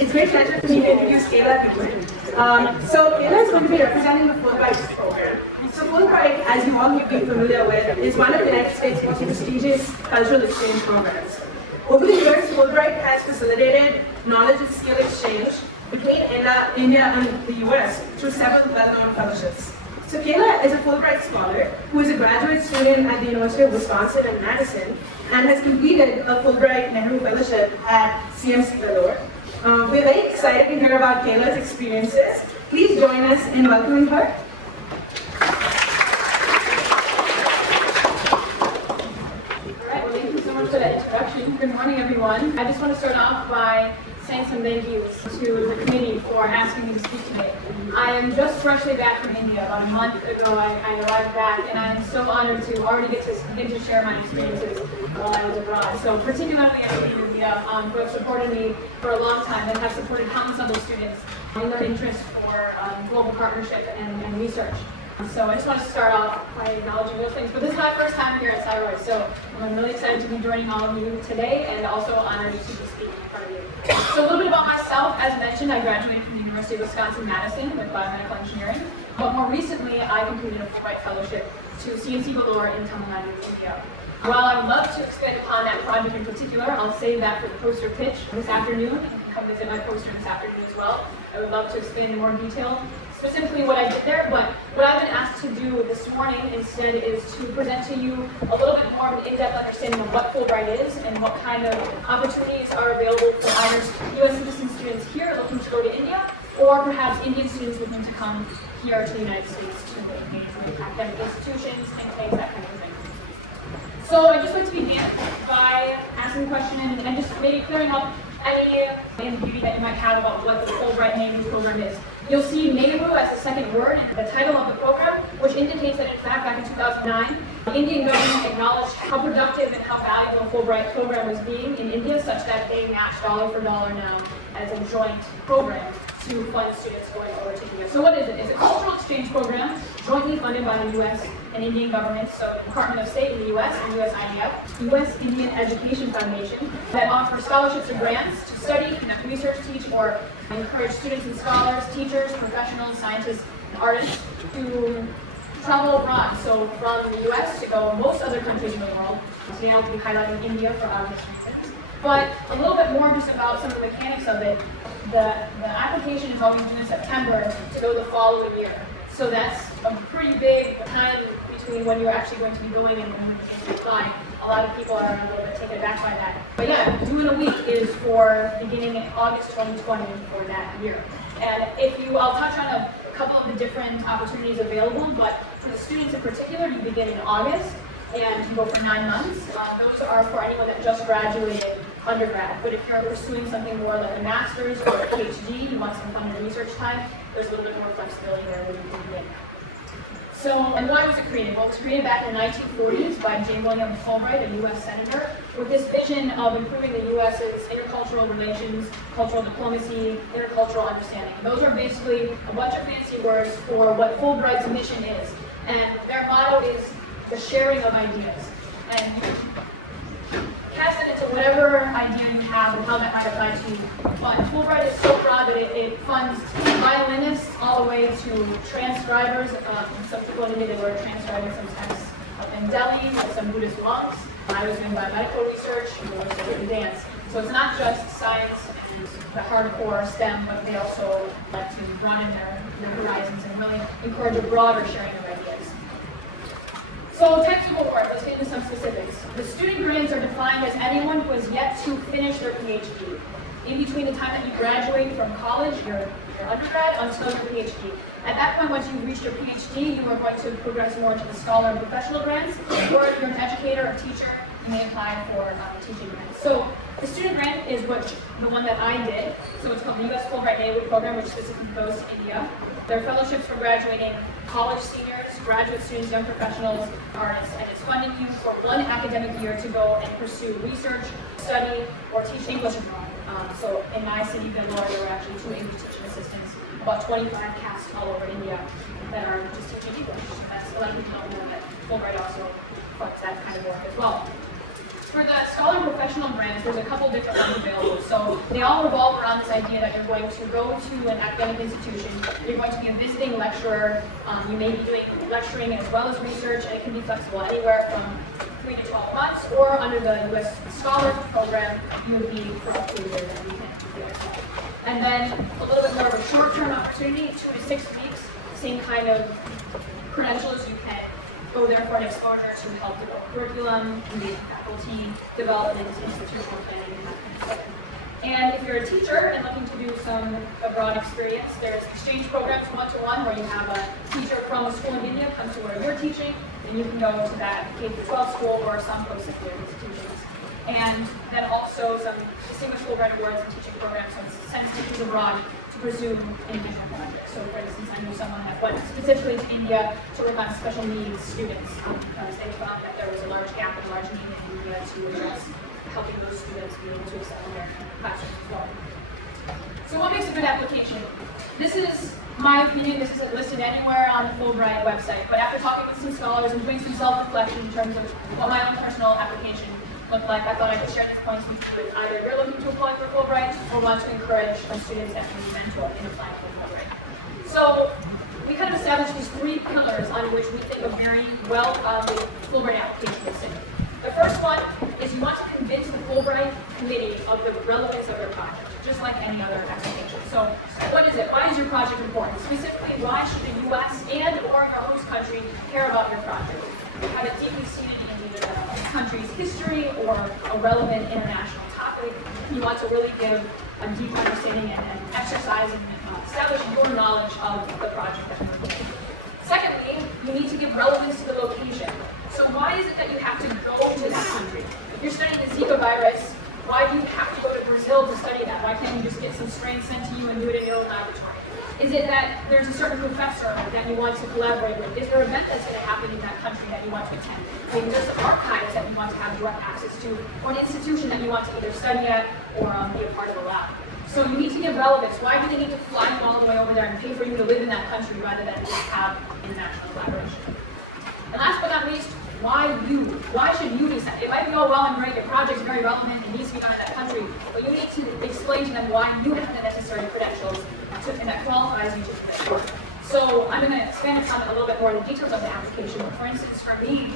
It's a great pleasure for me to introduce Kayla Goodwin. So Kayla is going to be representing the Fulbright Program. So Fulbright, as you all may be familiar with, is one of the United States' most prestigious cultural exchange programs. Over the years, Fulbright has facilitated knowledge and skill exchange between India and the US through several well-known fellowships. So Kayla is a Fulbright scholar who is a graduate student at the University of Wisconsin in Madison and has completed a Fulbright Nehru Fellowship at CMC Vellore. We're very excited to hear about Kayla's experiences. Please join us in welcoming her. All right, well, thank you so much for that introduction. Good morning, everyone. I just want to start off by saying some thank yous to the committee for asking me to speak today. I am just freshly back from India. About a month ago, I arrived back, and I am so honored to already begin to share my experiences while I was abroad. So particularly I really India, who have supported me for a long time and have supported countless other students in their interest for global partnership and research. So I just want to start off by acknowledging those things. But this is my first time here at Thyroid, so I'm really excited to be joining all of you today and also honored to be speaking in front of you. So a little bit about myself. As mentioned, I graduated from the University of Wisconsin-Madison with biomedical engineering. But more recently, I completed a Fulbright Fellowship to CMC Vellore in Tamil Nadu, India. While I would love to expand upon that project in particular, I'll save that for the poster pitch this afternoon. You can come visit my poster this afternoon as well. I would love to expand in more detail, specifically what I did there, but what I've been asked to do this morning instead is to present to you a little bit more of an in-depth understanding of what Fulbright is and what kind of opportunities are available for either U.S. citizen students here looking to go to India, or perhaps Indian students looking to come here to the United States to engage with academic institutions, think tanks, that kind of thing. So I'd just like to begin by asking a question and just maybe clearing up any ambiguity that you might have about what the Fulbright Nehru program is. You'll see Nehru as the second word in the title of the program, which indicates that in fact back in 2009, the Indian government acknowledged how productive and how valuable the Fulbright program was being in India, such that they match dollar for dollar now as a joint program to fund students going over to India. So what is it? It's a cultural exchange program jointly funded by the U.S. and Indian governments, so Department of State in the U.S. and USIDF, U.S. Indian Education Foundation, that offers scholarships and grants to study, conduct research, teach, or encourage students and scholars, teachers, professionals, scientists, and artists to travel abroad. So from the U.S. to go most other countries in the world. Today I'll be highlighting India for obvious reasons. But a little bit more just about some of the mechanics of it. The application is always due in September to go the following year. So that's a pretty big time between when you're actually going to be going and when you apply. A lot of people are a little bit taken aback by that. But yeah, due in a week is for beginning in August 2020 for that year. And I'll touch on a couple of the different opportunities available, but for the students in particular, you begin in August and you go for 9 months. Those are for anyone that just graduated undergrad. But if you're pursuing something more like a master's or a PhD, you want some funded research time, there's a little bit more flexibility there where you can begin. So, and why was it created? Well, it was created back in the 1940s by J. William Fulbright, a U.S. senator, with this vision of improving the U.S.'s intercultural relations, cultural diplomacy, intercultural understanding. Those are basically a bunch of fancy words for what Fulbright's mission is. And their motto is the sharing of ideas. And cast it into whatever idea you have and how that might apply to you. But Fulbright is so proud that it funds violinists all the way to transcribers. Some people in India were transcribing some texts in Delhi with some Buddhist monks. I was doing biomedical research and dance. So it's not just science and the hardcore STEM, but they also like to broaden their horizons and really encourage a broader sharing of ideas. So types of award, let's get into some specifics. The student grants are defined as anyone who has yet to finish their PhD. In between the time that you graduate from college, your undergrad, until your PhD. At that point, once you've reached your PhD, you are going to progress more to the scholar and professional grants, or if you're an educator or teacher, you may apply for teaching grants. So the student grant is the one that I did. So it's called the US Fulbright Nehru Program, which specifically goes to India. They're fellowships for graduating college seniors, graduate students, young professionals, artists, and it's funding you for 1 academic year to go and pursue research, study, or teach English abroad. So in my city, Vellore, there were actually 2 English teaching assistants, about 25 casts all over India that are just teaching English. That's a lot of people don't know that Fulbright also funds that kind of work as well. For the Scholar Professional grants, there's a couple different ones available. So they all revolve around this idea that you're going to go to an academic institution, you're going to be a visiting lecturer, you may be doing lecturing as well as research, and it can be flexible anywhere from 3 to 12 months, or under the US Scholar Program, you would be for up to a year that we can do it. And then a little bit more of a short-term opportunity, 2 to 6 weeks, same kind of credentials. You can go there for an exposure to help develop curriculum, engage faculty, development, institutional planning, and that kind of stuff. And if you're a teacher and looking to do some abroad experience, there's exchange programs one-to-one where you have a teacher from a school in India come to where you're teaching, and you can go to that K-12 school or some post-secondary institutions. And then also some distinguished Fulbright awards and teaching programs, so it sends teachers abroad to pursue individual projects. So for instance, I knew someone that went specifically to India to work on special needs students because they found that there was a large gap and large need in India to address helping those students be able to excel in their classrooms as well. So what makes a good application? This is my opinion. This isn't listed anywhere on the Fulbright website, but after talking with some scholars and doing some self-reflection in terms of what my own personal application looked like, I thought I could share these points with you if either you're looking to apply for Fulbright or want to encourage students that you mentor in applying for Fulbright. So we kind of established these 3 pillars on which we think a very well-founded Fulbright application is sitting. The first one is you want to convince the Fulbright Committee of the relevance of your project, just like any other application. So what is it? Why is your project important? Specifically, why should the U.S. and or your host country care about your project? Have it deeply seated in either the country's history or a relevant international topic. You want to really give a deep understanding and exercise and establish your knowledge of the project that you're doing. Secondly, you need to give relevance to the location. So why is it that you have to go to that country? If you're studying the Zika virus, why do you have to go to Brazil to study that? Why can't you just get some strains sent to you and do it in your own laboratory? Is it that there's a certain professor that you want to collaborate with? Is there an event that's going to happen in that country that you want to attend? Maybe there's some archives that you want to have direct access to, or an institution that you want to either study at or be a part of a lab. So you need to give relevance. Why do they need to fly you all the way over there and pay for you to live in that country rather than just have international collaboration? And last but not least, why you? Why should you decide? It might be all well and great, your project's very relevant and needs to be done in that country, but you need to explain to them why you have the necessary credentials and that qualifies you to do this work. So I'm going to expand upon it a little bit more in the details of the application. For instance, for me,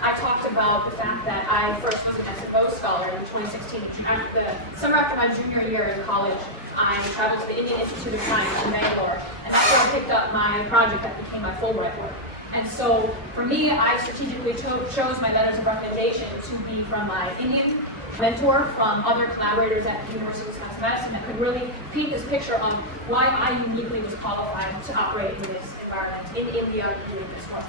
I talked about the fact that I first was an SFO scholar in 2016. After the summer after my junior year in college, I traveled to the Indian Institute of Science in Bangalore, and that's where I picked up my project that became my Fulbright work. And so, for me, I strategically chose my letters of recommendation to be from my Indian mentor, from other collaborators at the University of Wisconsin-Madison that could really paint this picture on why I uniquely was qualified to operate in this environment in India doing this work.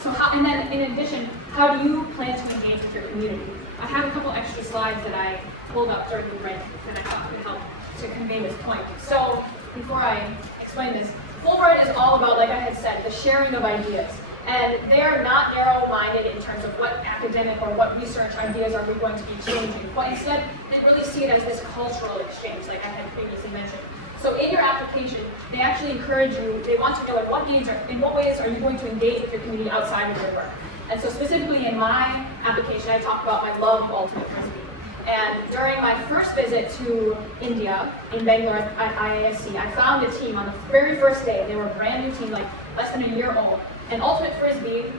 So and then in addition, how do you plan to engage with your community? I have a couple extra slides that I pulled up during the break that I thought would help to convey this point. So before I explain this, Fulbright is all about, like I had said, the sharing of ideas. And they're not narrow-minded in terms of what academic or what research ideas are we going to be changing, but instead they really see it as this cultural exchange, like I had previously mentioned. So in your application, they actually encourage you, they want to know in what ways are you going to engage with your community outside of your work. And so specifically in my application, I talked about my love of ultimate frisbee. And during my first visit to India, in Bangalore at IISc, I found a team on the very first day. They were a brand new team, like less than a year old. And ultimate frisbee,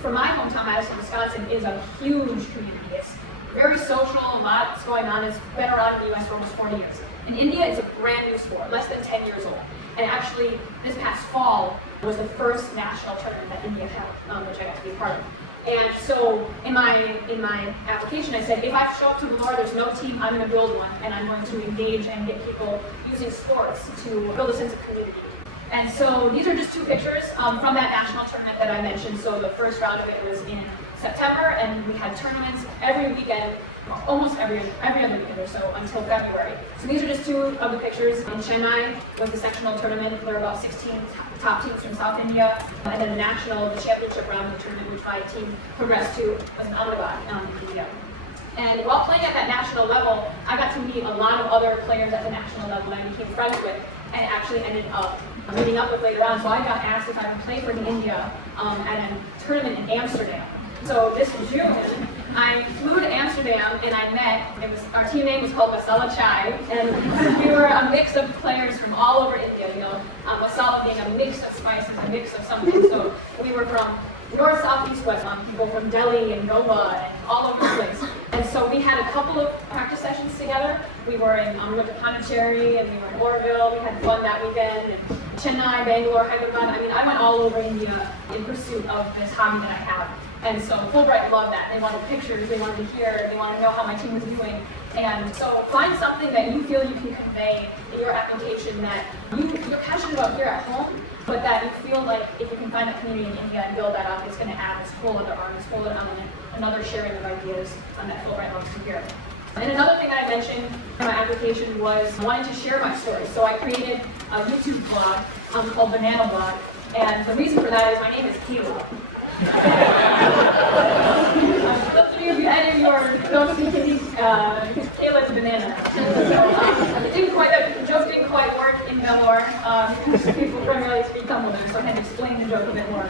for my hometown, Madison, Wisconsin, is a huge community. It's very social, a lot's going on. It's been around in the US for almost 40 years. In India, it's a brand new sport, less than 10 years old. And actually, this past fall was the first national tournament that India held, which I got to be a part of. And so in my application, I said, if I show up to Bangalore, there's no team, I'm going to build one, and I'm going to engage and get people using sports to build a sense of community. And so these are just 2 pictures from that national tournament that I mentioned. So the first round of it was in September, and we had tournaments every weekend, almost every other weekend or so until February. So these are just 2 of the pictures. In Chennai was the sectional tournament. There were about 16 top teams from South India. And then the championship round of the tournament, which my team progressed to, was in Ahmedabad, in India. And while playing at that national level, I got to meet a lot of other players at the national level that I became friends with, and actually ended up meeting up with later on. So I got asked if I would play for India at a tournament in Amsterdam. So this June, I flew to Amsterdam and I met, our team name was called Masala Chai, and we were a mix of players from all over India, masala being a mix of spices, a mix of something, so we were from north, south, east, west, people from Delhi and Goa and all over the place. And so we had a couple of practice sessions together. We were in, we went to Pondicherry and we were in Oroville. We had fun that weekend. And Chennai, Bangalore, Hyderabad. I mean, I went all over India in pursuit of this hobby that I have. And so Fulbright loved that. They wanted pictures, they wanted to hear, they wanted to know how my team was doing. And so find something that you feel you can convey in your application that you're passionate about here at home, but that you feel like if you can find a community in India and build that up, it's going to add this whole other arm, this whole other element, another sharing of ideas that Fulbright loves to hear. And another thing that I mentioned in my application was wanting to share my story. So I created a YouTube blog called Banana Blog, and the reason for that is my name is Kayla. Any of you don't speak Hindi, Kayla's a banana. The joke didn't quite work in Bangalore. People primarily speak Tamil there, so I had to explain the joke a bit more.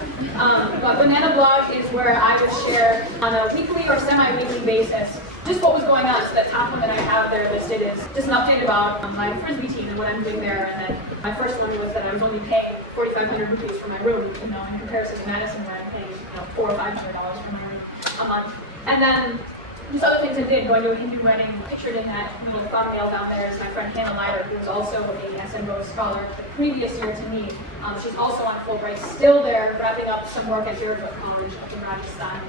But Banana Blog is where I would share on a weekly or semi-weekly basis just what was going on. So the top one that I have there listed is just an update about my Frisbee team and what I'm doing there. And then my first one was that I was only paying 4,500 rupees for my room, in comparison to Madison where I'm paying $400 or $500 for my room a month. And then just other things I did, going to a Hindu wedding. Pictured in that little thumbnail down there is my friend Hannah Leiter, who was also a SNBO scholar the previous year to me. She's also on Fulbright, still there, wrapping up some work at Jodhpur College up in Rajasthan,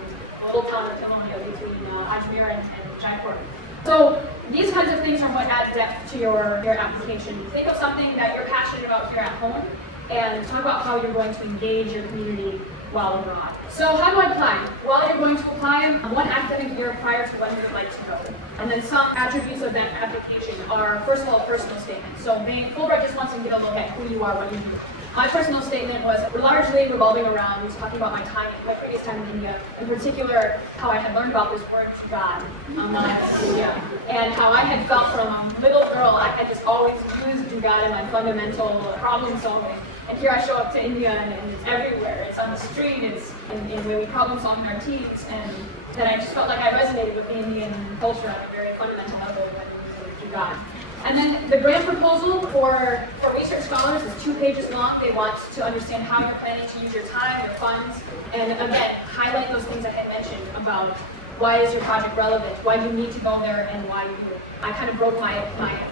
a little town of Tilonia between Ajmer and Jaipur. So these kinds of things are what add depth to your application. Think of something that you're passionate about here at home, and talk about how you're going to engage your community while abroad. So how do I apply? While you're going to apply, one academic year prior to when you would like to go. And then some attributes of that application are, first of all, a personal statement. So Fulbright just wants to get a look at who you are, what you do. My personal statement was largely revolving around talking about my previous time in India, in particular how I had learned about this word God while I was in India, and how I had felt from a little girl I had just always used God in my fundamental problem solving. And here I show up to India and it's everywhere. It's on the street, it's in where we problem solve in our teams, and then I just felt like I resonated with the Indian culture on a very fundamental level when using God. And then the grant proposal for research scholars is 2 pages long. They want to understand how you're planning to use your time, your funds, and again, highlight those things I had mentioned about why is your project relevant, why do you need to go there, and why you do it. I kind of broke my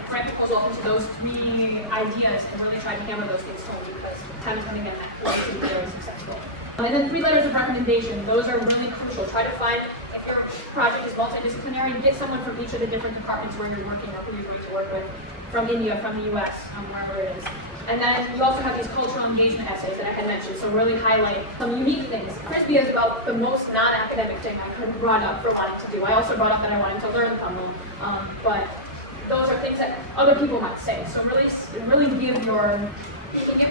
grant proposal up into those 3 ideas and really tried to hammer those things home because time is coming in that way to be very successful. And then 3 letters of recommendation. Those are really crucial. Try to find, if your project is multidisciplinary, get someone from each of the different departments where you're working or who you're going to work with, from India, from the US, wherever it is. And then you also have these cultural engagement essays that I had mentioned, so really highlight some unique things. Frisbee is about the most non-academic thing I could have brought up for wanting to do. I also brought up that I wanted to learn Tamil, but those are things that other people might say. So really you can give your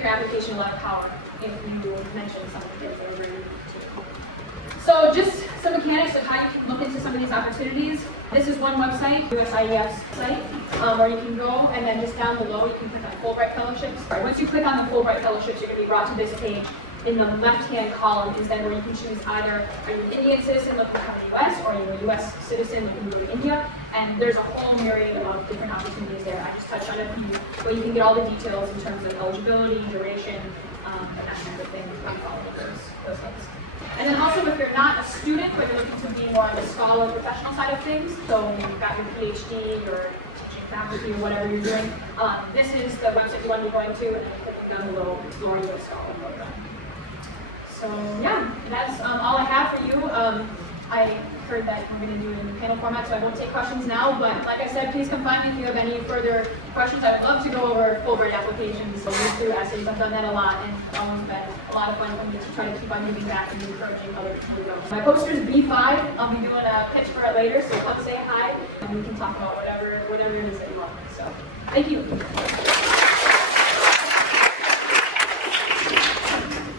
application a lot of power if you mention some of the things that are bringing to. So just some mechanics of how you can look into some of these opportunities. This is one website, USIEF's site, where you can go, and then just down below you can click on Fulbright Fellowships. Once you click on the Fulbright Fellowships, you're going to be brought to this page. In the left-hand column is then where you can choose either are you an Indian citizen looking to come to the US, or you're a US citizen looking to go to India, and there's a whole myriad of different opportunities there. I just touched on a few, but you can get all the details in terms of eligibility, duration, and that kind of thing from all of those things. And then also, if you're not a student, but you're looking to be more on the scholar professional side of things, so you've got your PhD, your teaching faculty, or whatever you're doing, this is the website you want to be going to, and then clicking down below, exploring the scholar program. So yeah, that's all I have for you. I heard that we're going to do it in panel format, so I won't take questions now, but like I said, please come find me if you have any further questions. I would love to go over Fulbright applications, so read through essays. I've done that a lot, and it's always been a lot of fun for me to try to keep on moving back and encouraging other people to go. My poster is B5. I'll be doing a pitch for it later, so come say hi, and we can talk about whatever it is that you want. So, thank you.